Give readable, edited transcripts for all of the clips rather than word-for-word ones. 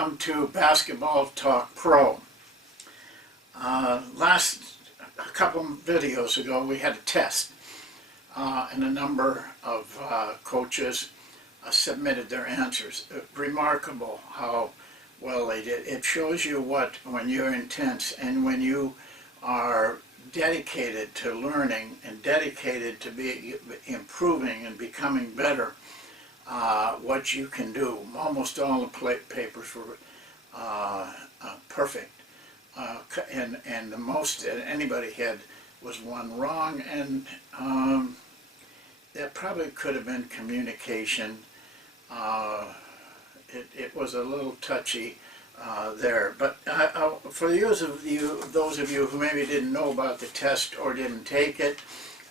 welcome to Basketball Talk Pro. A couple videos ago we had a test and a number of coaches submitted their answers. Remarkable how well they did. It shows you when you're intense and when you are dedicated to learning and dedicated to be improving and becoming better, what you can do. Almost all the papers were perfect, and the most anybody had was one wrong, and that probably could have been communication. It was a little touchy there, but for those of you who maybe didn't know about the test or didn't take it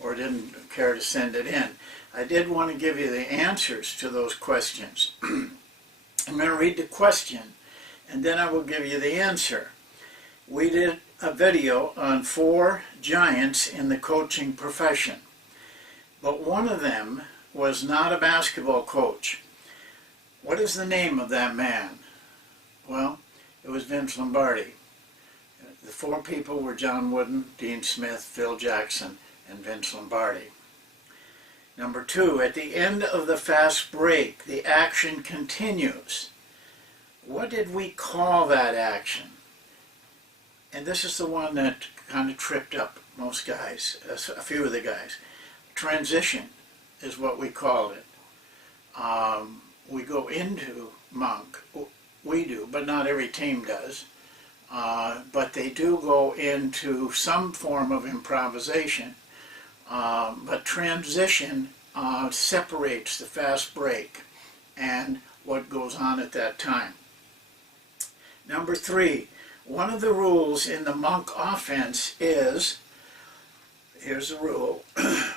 or didn't care to send it in, I did want to give you the answers to those questions. I'm going to read the question and then I will give you the answer. We did a video on 4 giants in the coaching profession, but one of them was not a basketball coach. What is the name of that man? Well, it was Vince Lombardi. The 4 people were John Wooden, Dean Smith, Phil Jackson, and Vince Lombardi. Number 2, at the end of the fast break, the action continues. What did we call that action? And this is the one that kind of tripped up most guys, a few of the guys. Transition is what we called it. We go into Monk. We do, but not every team does. But they do go into some form of improvisation. But transition separates the fast break and what goes on at that time. Number 3, one of the rules in the Monk offense is, here's the rule,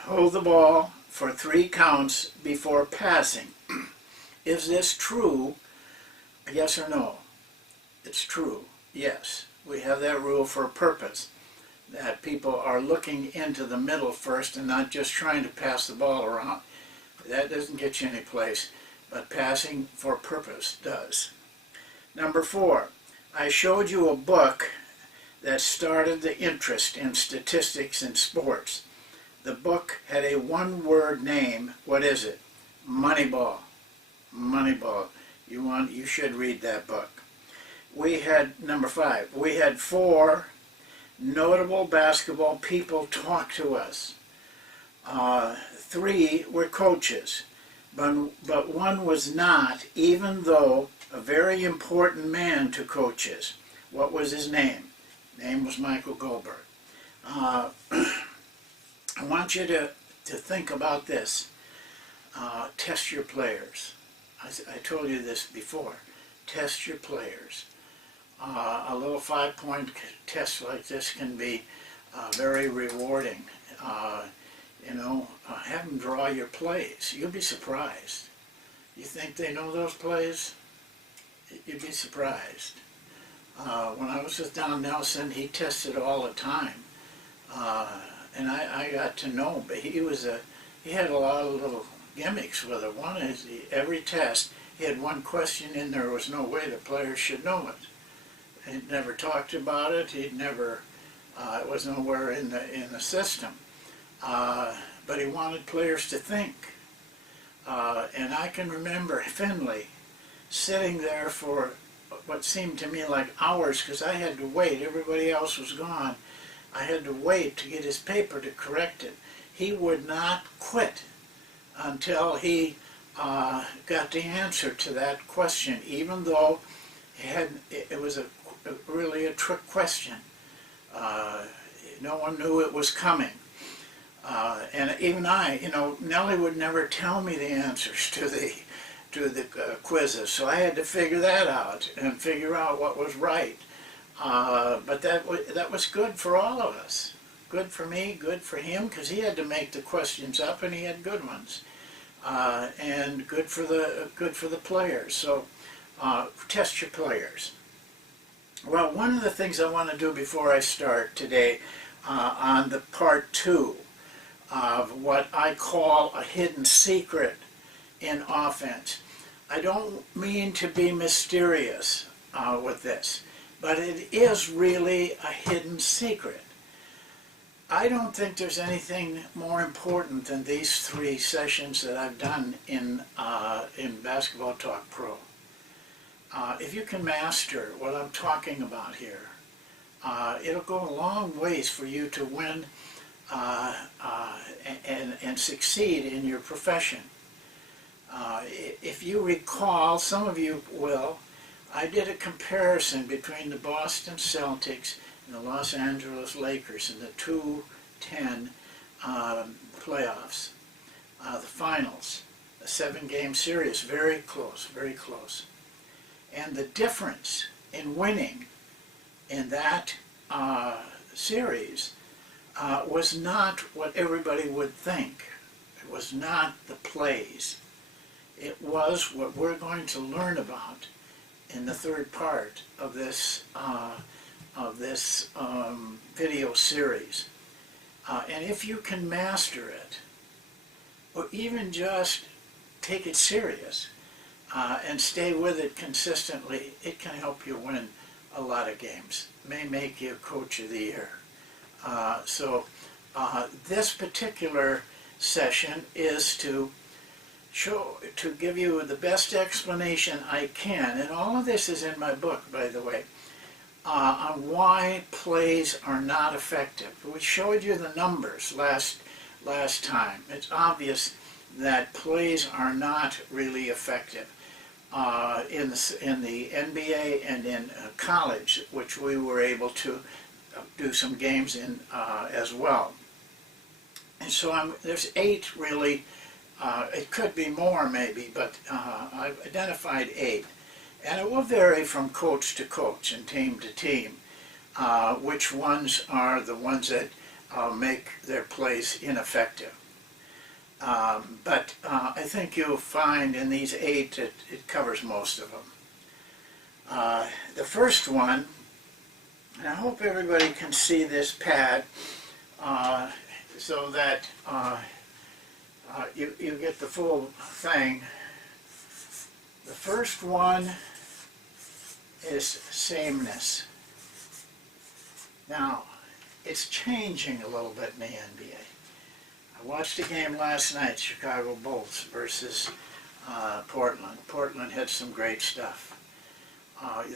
hold the ball for 3 counts before passing. Is this true? Yes or no? It's true. Yes. We have that rule for a purpose, that people are looking into the middle first and not just trying to pass the ball around. That doesn't get you any place, but passing for purpose does. Number 4, I showed you a book that started the interest in statistics in sports. The book had a one-word name. What is it? Moneyball. Moneyball. You should read that book. We had, number 5, we had 4 notable basketball people talk to us. 3 were coaches, but one was not, even though a very important man to coaches. What was his name? His name was Michael Goldberg. I want you to think about this. Test your players. I told you this before. Test your players. A little 5-point test like this can be very rewarding. Have them draw your plays. You'll be surprised. You think they know those plays? You'd be surprised. When I was with Don Nelson, he tested all the time, and I got to know him. But he had a lot of little gimmicks with it. One is every test he had one question in there. Was no way the players should know it. He'd never talked about it. He'd never. It was nowhere in the system. But he wanted players to think. And I can remember Finley sitting there for what seemed to me like hours, because I had to wait. Everybody else was gone. I had to wait to get his paper to correct it. He would not quit until he got the answer to that question, even though it was really a trick question. No one knew it was coming. And even Nellie would never tell me the answers to the quizzes, so I had to figure that out and figure out what was right. But that was good for all of us. Good for me, good for him, because he had to make the questions up, and he had good ones, and good for the players. So test your players. Well, one of the things I want to do before I start today on the part 2 of what I call a hidden secret in offense. I don't mean to be mysterious. with this. But it is really a hidden secret. I don't think there's anything more important than these 3 sessions that I've done in Basketball Talk Pro. If you can master what I'm talking about here, it'll go a long ways for you to win and succeed in your profession. If you recall, some of you will, I did a comparison between the Boston Celtics and the Los Angeles Lakers in the 2010 playoffs, the finals, a 7-game series, very close, very close. And the difference in winning in that series was not what everybody would think. It was not the plays. It was what we're going to learn about in the 3rd part of this video series. And if you can master it, or even just take it serious and stay with it consistently, it can help you win a lot of games. It may make you Coach of the Year. So this particular session is to give you the best explanation I can, and all of this is in my book, by the way, on why plays are not effective. We showed you the numbers last time. It's obvious that plays are not really effective in the NBA and in college, which we were able to do some games in as well. And so there's 8 really. It could be more maybe, but I've identified 8. And it will vary from coach to coach and team to team, which ones are the ones that make their plays ineffective. But I think you'll find in these 8 that it covers most of them. The first one, and I hope everybody can see this pad so that you get the full thing. The first one is sameness. Now, it's changing a little bit in the NBA. I watched a game last night, Chicago Bulls versus Portland. Portland had some great stuff.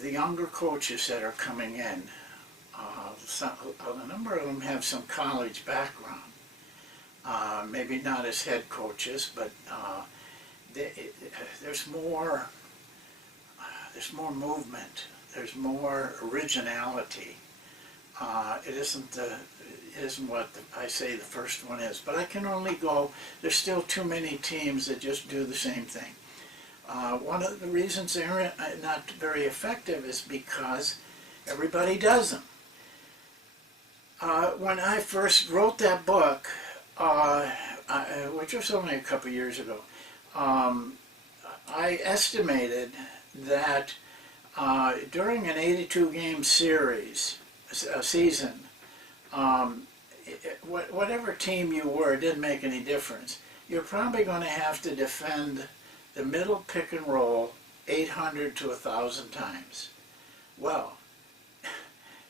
The younger coaches that are coming in, a number of them have some college background. Maybe not as head coaches, but there's more movement. There's more originality. It isn't what I say the first one is. But I can only go. There's still too many teams that just do the same thing. One of the reasons they're not very effective is because everybody does them. When I first wrote that book, which was only a couple years ago, I estimated that during an 82-game series, a season, whatever team you were, it didn't make any difference. You're probably going to have to defend the middle pick and roll 800 to 1,000 times. Well,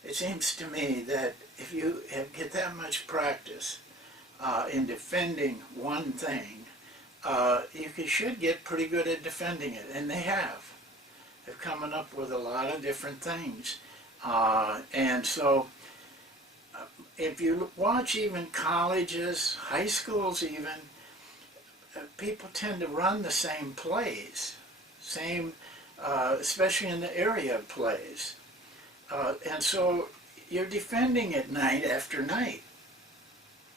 it seems to me that if you get that much practice in defending one thing, you should get pretty good at defending it, and they have. They've come up with a lot of different things. And so if you watch even colleges, high schools even, people tend to run the same plays, especially in the area plays. And so you're defending it night after night.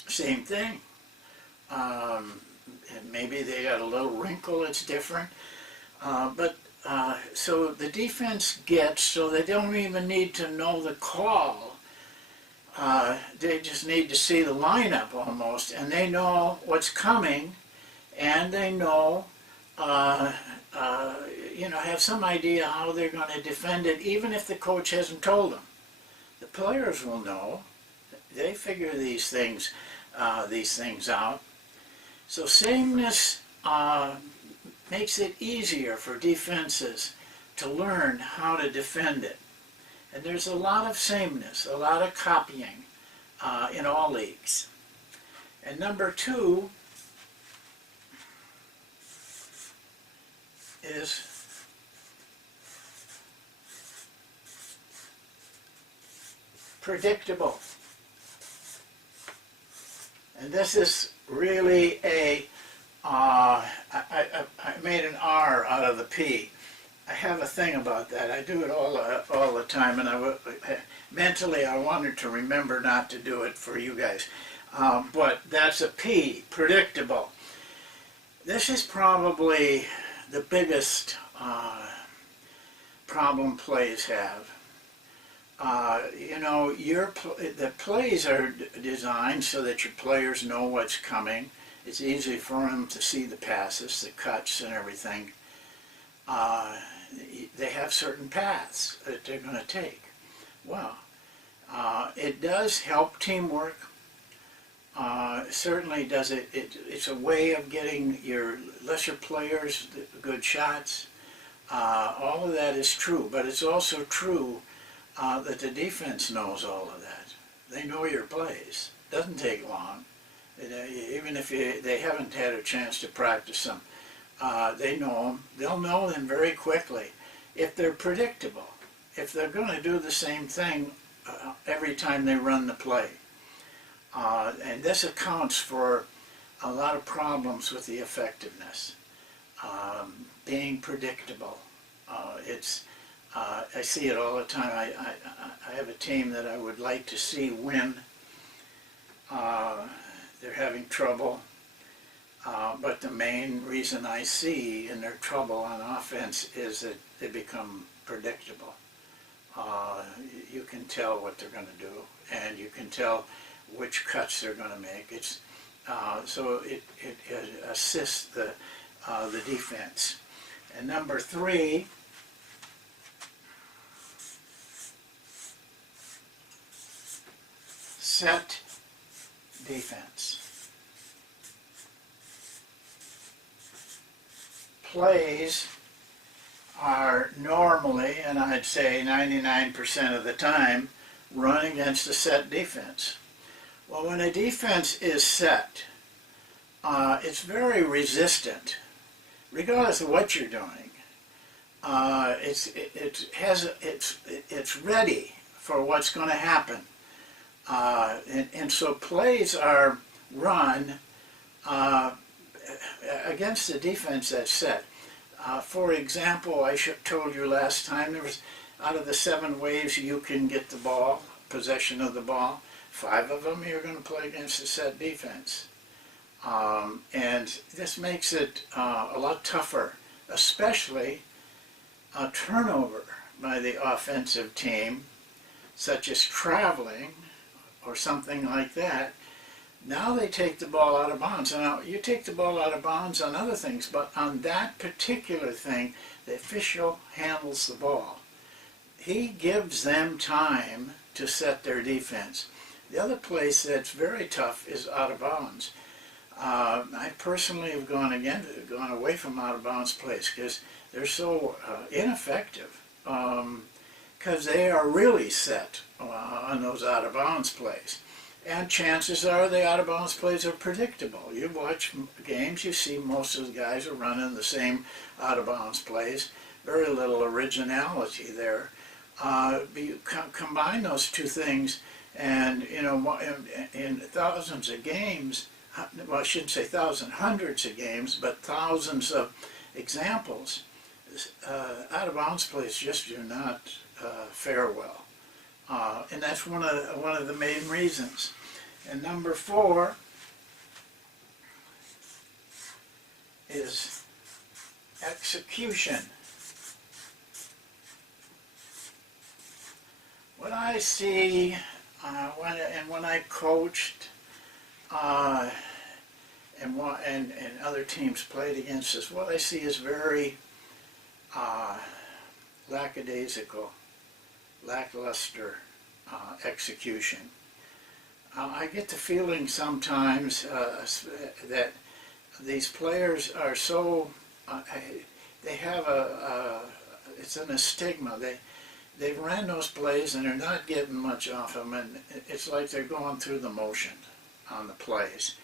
Same thing. And maybe they got a little wrinkle, it's different. So the defense gets, so they don't even need to know the call. They just need to see the lineup almost, and they know what's coming, and they know, have some idea how they're going to defend it, even if the coach hasn't told them. The players will know. They figure these things out. So sameness makes it easier for defenses to learn how to defend it. And there's a lot of sameness, a lot of copying in all leagues. And number two is predictable. And this is really a, I made an R out of the P. I have a thing about that. I do it all the time, and mentally I wanted to remember not to do it for you guys. But that's a P, predictable. This is probably the biggest problem plays have. You know, the plays are designed so that your players know what's coming. It's easy for them to see the passes, the cuts, and everything. They have certain paths that they're going to take. Well, it does help teamwork. Certainly does it. It's a way of getting your lesser players good shots. All of that is true, but it's also true that the defense knows all of that. They know your plays. Doesn't take long. Even if they haven't had a chance to practice them, they know them. They'll know them very quickly if they're predictable, if they're going to do the same thing every time they run the play. And this accounts for a lot of problems with the effectiveness. Being predictable. I see it all the time. I have a team that I would like to see win. They're having trouble. But the main reason I see in their trouble on offense is that they become predictable. You can tell what they're going to do, and you can tell which cuts they're going to make. So it assists the defense. And number three, set defense. Plays are normally, and I'd say 99% of the time, run against a set defense. Well, when a defense is set, it's very resistant, regardless of what you're doing. It's ready for what's going to happen, and so plays are run against the defense that's set. For example, I told you last time, there was, out of the 7 ways you can get the ball, possession of the ball, 5 of them you're going to play against a set defense. And this makes it a lot tougher, especially a turnover by the offensive team, such as traveling or something like that. Now they take the ball out of bounds. Now, you take the ball out of bounds on other things, but on that particular thing, the official handles the ball. He gives them time to set their defense. The other place that's very tough is out of bounds. I personally have gone away from out of bounds plays because they're so ineffective, because they are really set on those out of bounds plays. And chances are the out-of-bounds plays are predictable. You watch games, you see most of the guys are running the same out-of-bounds plays. Very little originality there. You combine those two things, and you know, in thousands of games, well, I shouldn't say thousands, hundreds of games, but thousands of examples, out-of-bounds plays just do not fare well. And that's one of the main reasons. And number 4 is execution. What I see when I coached and other teams played against us, what I see is very lackadaisical, lackluster execution. I get the feeling sometimes that these players are so, they have it's an stigma. They've ran those plays and they're not getting much off them, and it's like they're going through the motion on the plays.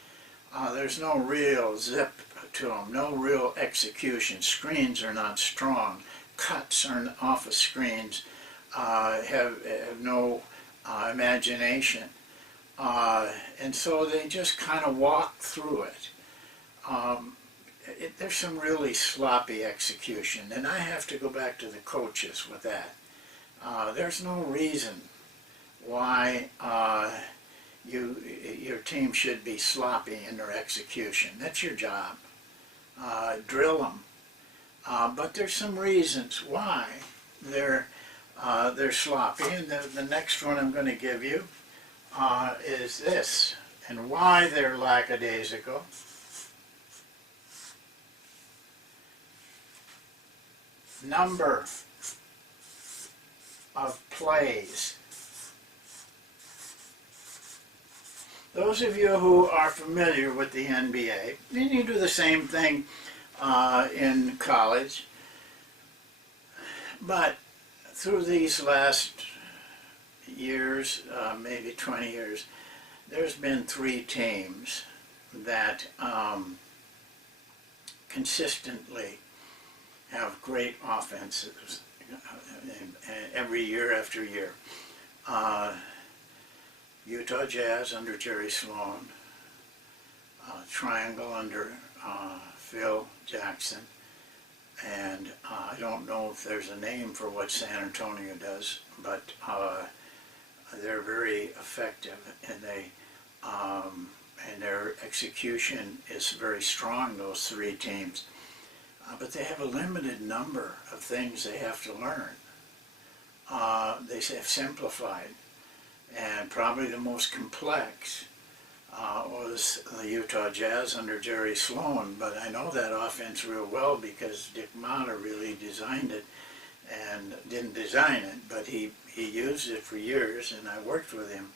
There's no real zip to them, no real execution. Screens are not strong. Cuts are off of screens have no imagination. And so they just kind of walk through it. There's some really sloppy execution, and I have to go back to the coaches with that. There's no reason why your team should be sloppy in their execution. That's your job. Drill them. But there's some reasons why they're sloppy, and the next one I'm going to give you is this, and why they're lackadaisical. Number of plays. Those of you who are familiar with the NBA, and you do the same thing in college, but through these last years, maybe 20 years, there's been 3 teams that consistently have great offenses every year after year. Utah Jazz under Jerry Sloan, Triangle under Phil Jackson, and I don't know if there's a name for what San Antonio does, but they're very effective, and and their execution is very strong, those 3 teams. But they have a limited number of things they have to learn. They have simplified, and probably the most complex was the Utah Jazz under Jerry Sloan, but I know that offense real well because Dick Motta really designed it, and didn't design it, but he used it for years, and I worked with him.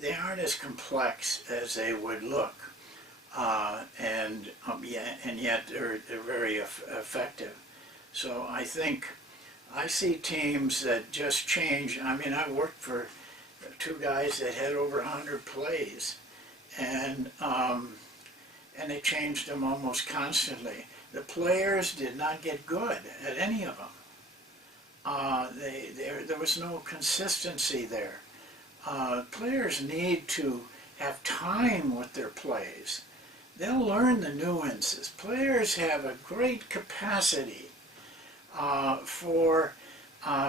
They aren't as complex as they would look. And yet they're very effective. So I think I see teams that just change. I mean, I worked for 2 guys that had over 100 plays, and they changed them almost constantly. The players did not get good at any of them. There was no consistency there. Players need to have time with their plays. They'll learn the nuances. Players have a great capacity for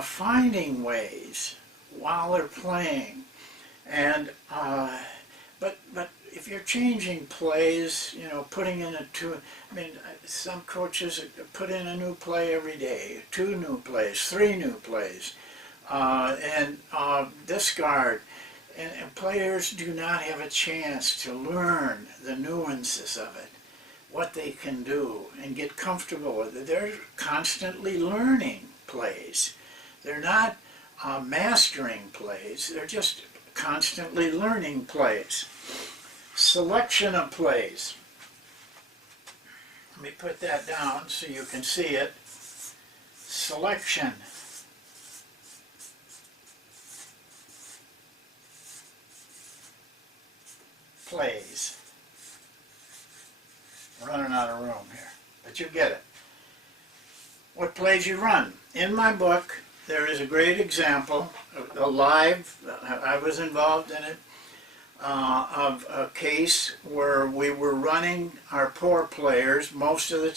finding ways while they're playing, and but if you're changing plays, you know, putting in some coaches put in a new play every day, 2 new plays, 3 new plays, and discard. And players do not have a chance to learn the nuances of it, what they can do, and get comfortable with it. They're constantly learning plays. They're not mastering plays. They're just constantly learning plays. Selection of plays. Let me put that down so you can see it. Selection. Plays. Running out of room here, but you get it. What plays you run. In my book, there is a great example, a live, I was involved in it, of a case where we were running our poor players most of the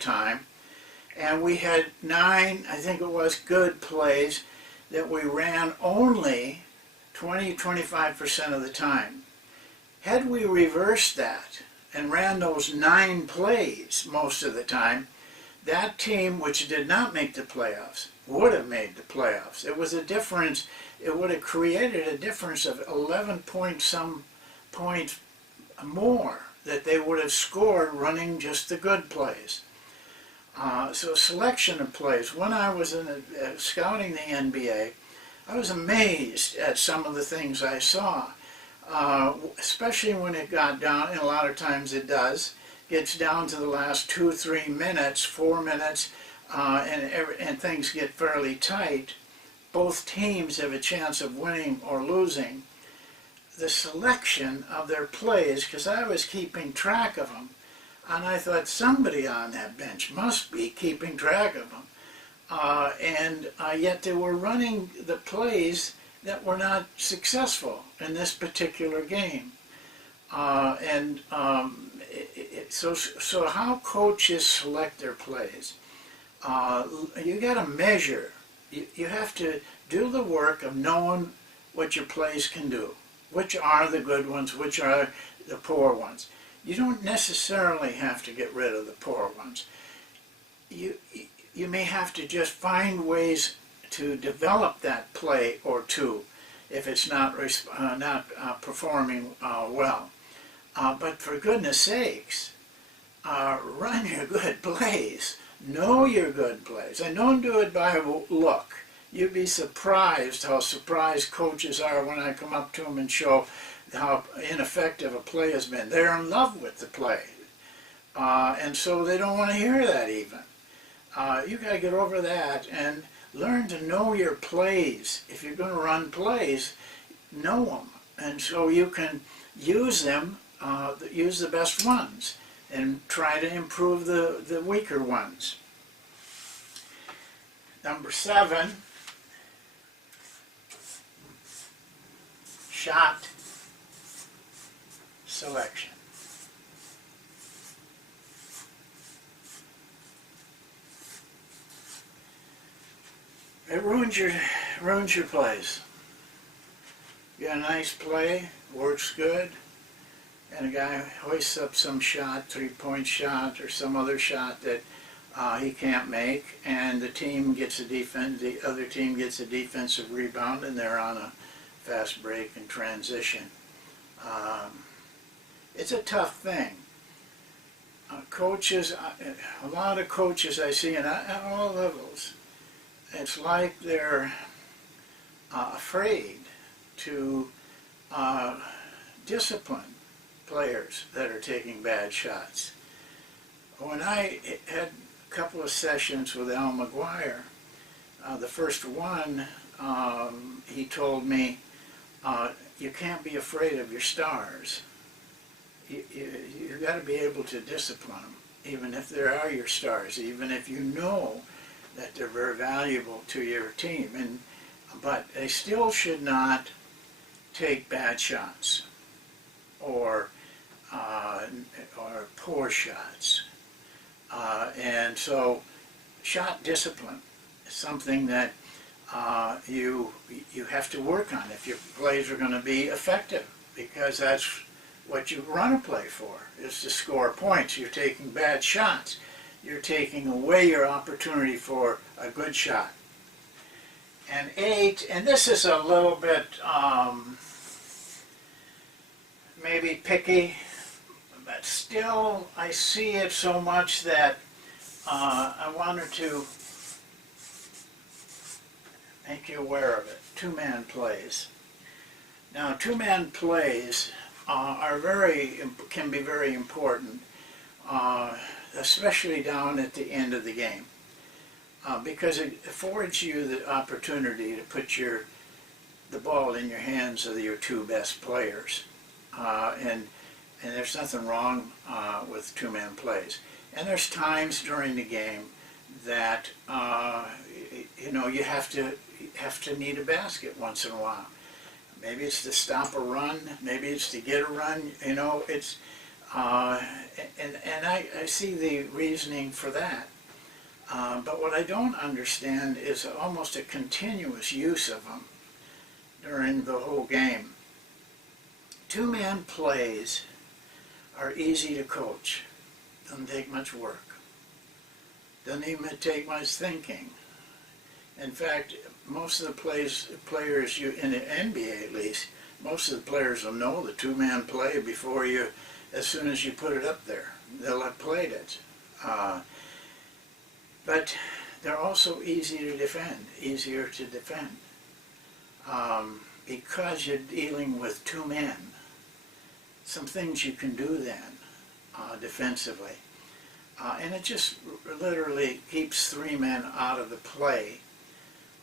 time, and we had 9, I think it was, good plays that we ran only 20-25% of the time. Had we reversed that and ran those 9 plays most of the time, that team, which did not make the playoffs, would have made the playoffs. It was a difference. It would have created a difference of 11 points more that they would have scored running just the good plays. So selection of plays. When I was scouting the NBA, I was amazed at some of the things I saw, especially when it got down, and a lot of times it does, gets down to the last 2, 3 minutes, 4 minutes, and things get fairly tight, both teams have a chance of winning or losing. The selection of their plays, because I was keeping track of them, and I thought somebody on that bench must be keeping track of them. Yet they were running the plays that were not successful in this particular game. So how coaches select their plays, you got to measure. You have to do the work of knowing what your plays can do, which are the good ones, which are the poor ones. You don't necessarily have to get rid of the poor ones. You may have to just find ways to develop that play or two if it's not performing well. But for goodness sakes, run your good plays. Know your good plays. And don't do it by look. You'd be surprised how surprised coaches are when I come up to them and show how ineffective a play has been. They're in love with the play. And so they don't want to hear that even. You got to get over that and learn to know your plays. If you're going to run plays, know them. And so you can use them, use the best ones, and try to improve the weaker ones. Number 7, shot selection. It ruins your plays. You got a nice play, works good, and a guy hoists up some shot, 3-point shot, or some other shot that he can't make, and the other team gets a defensive rebound, and they're on a fast break and transition. It's a tough thing. Coaches, a lot of coaches I see at all levels, it's like they're afraid to discipline players that are taking bad shots. When I had a couple of sessions with Al McGuire, the first one, he told me, you can't be afraid of your stars. You got to be able to discipline them, even if they are your stars, even if you know that they're very valuable to your team. But they still should not take bad shots or poor shots. And so shot discipline is something that you have to work on if your plays are going to be effective, because that's what you run a play for, is to score points. You're taking bad shots. You're taking away your opportunity for a good shot. And 8, and this is a little bit maybe picky, but still I see it so much that I wanted to make you aware of it. 2-man plays. Now, 2-man plays can be very important, especially down at the end of the game, because it affords you the opportunity to put the ball in your hands of your 2 best players, and there's nothing wrong with 2-man plays. And there's times during the game that you have to need a basket once in a while. Maybe it's to stop a run, maybe it's to get a run. It's and I see the reasoning for that. But what I don't understand is almost a continuous use of them during the whole game. 2-man plays are easy to coach. Doesn't take much work. Doesn't even take much thinking. In fact, most of the players in the NBA at least, most of the players will know the 2-man play before as soon as you put it up there. They'll have played it. But they're also easier to defend. Because you're dealing with 2 men. Some things you can do then. defensively. And it just literally keeps three men out of the play.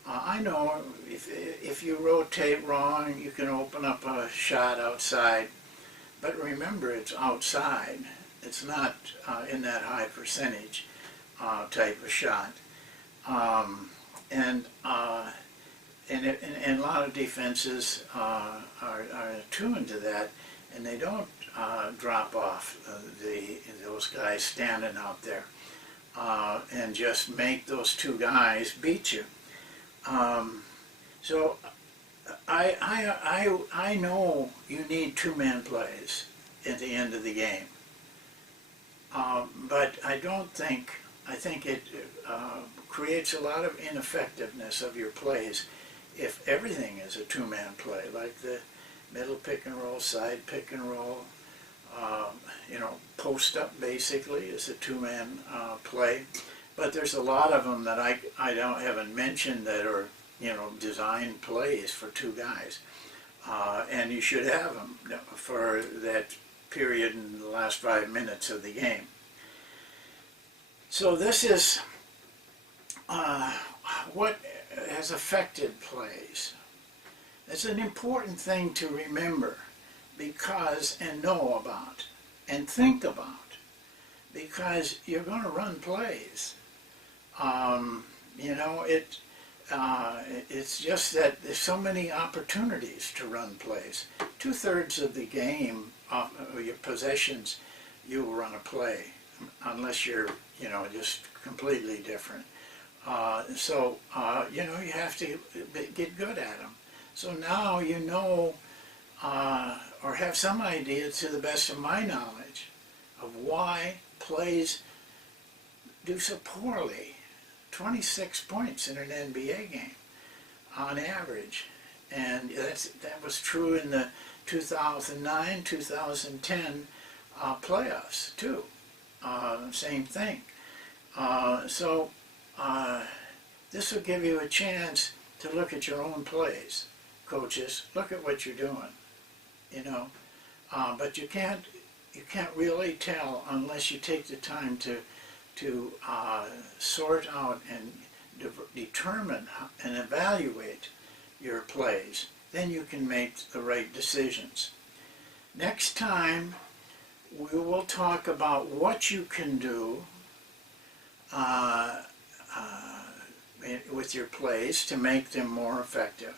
I know if you rotate wrong, you can open up a shot outside, but remember it's outside. It's not in that high percentage type of shot. And a lot of defenses are attuned to that, and they don't drop off those guys standing out there and just make those two guys beat you. So I know you need two-man plays at the end of the game, but I think it creates a lot of ineffectiveness of your plays if everything is a two-man play, like the middle pick and roll, side pick and roll, post up basically is a two-man play. But there's a lot of them that I haven't mentioned that are designed plays for two guys, and you should have them for that period in the last 5 minutes of the game. So this is what has affected plays. It's an important thing to remember and know about and think about, because you're going to run plays. It's just that there's so many opportunities to run plays. 2/3 of the game, your possessions, you will run a play, unless you're, just completely different. You have to get good at them. So now you know, or have some idea, to the best of my knowledge, of why plays do so poorly. 26 points in an NBA game on average, and that was true in the 2009-2010 playoffs too. Same thing. This will give you a chance to look at your own plays. Coaches, look at what you're doing. But you can't really tell unless you take the time to sort out and determine and evaluate your plays. Then you can make the right decisions. Next time, we will talk about what you can do with your plays to make them more effective.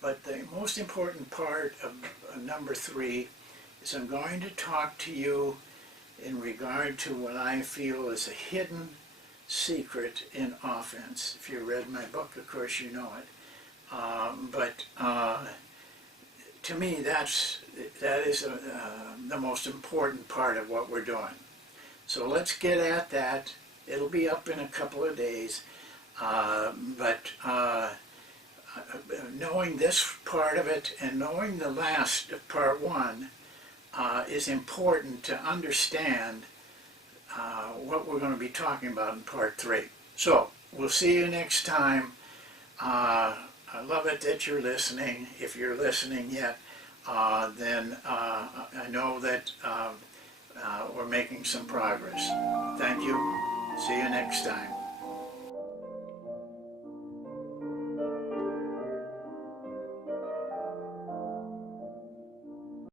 But the most important part of number 3 is I'm going to talk to you in regard to what I feel is a hidden secret in offense. If you read my book, of course, you know it. But to me, that is the most important part of what we're doing. So let's get at that. It'll be up in a couple of days. But knowing this part of it and knowing the last of part 1 is important to understand what we're going to be talking about in part 3. So we'll see you next time. I love it that you're listening. If you're listening yet, then I know that we're making some progress. Thank you. See you next time.